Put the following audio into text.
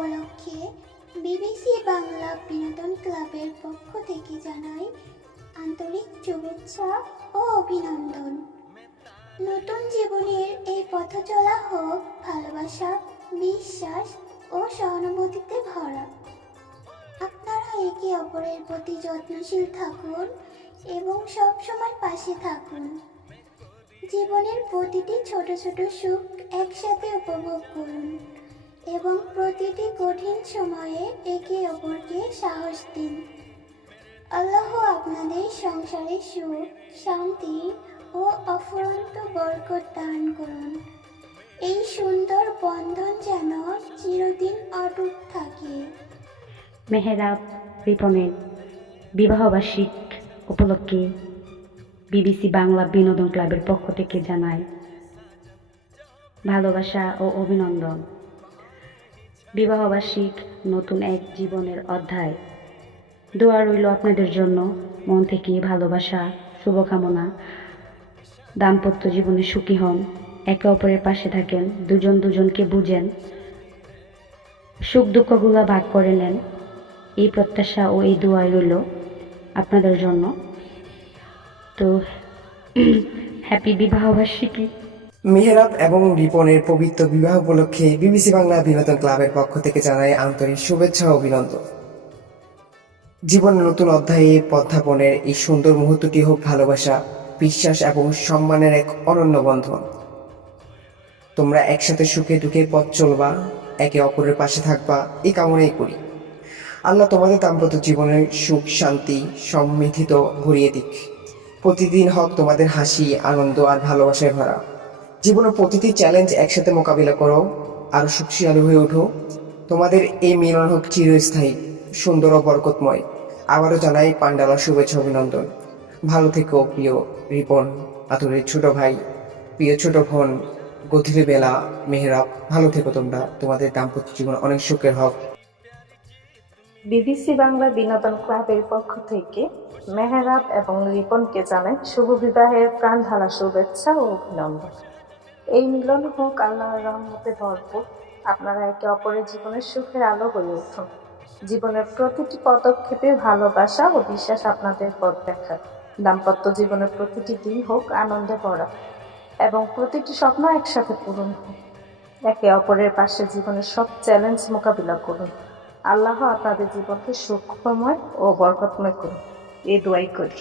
উপলক্ষে বিবিসি বাংলা বিনোদন ক্লাবের পক্ষ থেকে জানাই আন্তরিক শুভেচ্ছা ও অভিনন্দন। নতুন জীবনের এই পথ চলা হোক ভালোবাসা, বিশ্বাস ও সহানুভূতিতে ভরা। আপনারা একে অপরের প্রতি যত্নশীল থাকুন এবং সবসময় পাশে থাকুন। জীবনের প্রতিটি ছোট ছোট সুখ একসাথে উপভোগ করুন এবং প্রতিটি কঠিন সময়ে একে অপরকে সাহস দিন। আল্লাহ আপনাদের সংসারে সুখ, শান্তি ও অফুরন্ত বরকত দান করুন। এই সুন্দর বন্ধন যেন চিরদিন অটুট থাকে। মেহরাব রিপনের বিবাহবার্ষিক উপলক্ষে বিবিসি বাংলা বিনোদন ক্লাবের পক্ষ থেকে জানায় ভালোবাসা ও অভিনন্দন। বিবাহবার্ষিক নতুন এক জীবনের অধ্যায়। দোয়া রইল আপনাদের জন্য মন থেকে ভালোবাসা, শুভকামনা। দাম্পত্য জীবনে সুখী হন, একে অপরের পাশে থাকেন, দুজনকে বুঝেন, সুখ দুঃখগুলো ভাগ করে নেন। এই প্রত্যাশা ও এই দোয়াই রইল আপনাদের জন্য। তো হ্যাপি বিবাহবার্ষিকী। মেহরাব এবং রিপনের পবিত্র বিবাহ উপলক্ষে বিবিসি বাংলা বিনোদন ক্লাবের পক্ষ থেকে জানাই আন্তরিক শুভেচ্ছা ও অভিনন্দন। জীবনের নতুন অধ্যায়ে পদার্পণের এই সুন্দর মুহূর্তটি হোক ভালোবাসা, বিশ্বাস এবং সম্মানের এক অনন্য বন্ধন। তোমরা একসাথে সুখে দুঃখে পথ চলবা, একে অপরের পাশে থাকবা, এই কামনাই করি। আল্লাহ তোমাদের দাম্পত্য জীবনের সুখ, শান্তি, সমৃদ্ধিত ভরিয়ে দিক। প্রতিদিন হোক তোমাদের হাসি, আনন্দ আর ভালোবাসায় ভরা। জীবনের প্রতিটি চ্যালেঞ্জ একসাথে মোকাবিলা করো, আরো শক্তিশালী হয়ে ওঠো। তোমাদের এই মিলন হোক চিরস্থায়ী, সুন্দর ও বরকতময়। আবারও জানাই পান্ডালা শুভেচ্ছা অভিনন্দন। ভালো থেকো প্রিয় রিপন, আতুরের ছোট ভাই, প্রিয় ছোট বোন গধূলি বেলা মেহরাব। ভালো থেকো তোমরা, তোমাদের দাম্পত্য জীবন অনেক সুখের হোক। বিবিসি বাংলা বিনোদন ক্লাবের পক্ষ থেকে মেহরাব এবং রিপনকে জানাই শুভ বিবাহের প্রাণ ঢালা শুভেচ্ছা ও অভিনন্দন। এই মিলন হোক আল্লাহর রহমতে ভরপুর। আপনারা একে অপরের জীবনের সুখের আলো হয়ে উঠুন। জীবনের প্রতিটি পদক্ষেপে ভালোবাসা ও বিশ্বাস আপনাদের পথ দেখায়। দাম্পত্য জীবনের প্রতিটি দিন হোক আনন্দে ভরা এবং প্রতিটি স্বপ্ন একসাথে পূরণ হোক। একে অপরের পাশে জীবনের সব চ্যালেঞ্জ মোকাবিলা করুন। আল্লাহ আপনাদের জীবনকে সুখময় ও বরকতময় করুন, এই দোয়াই করি।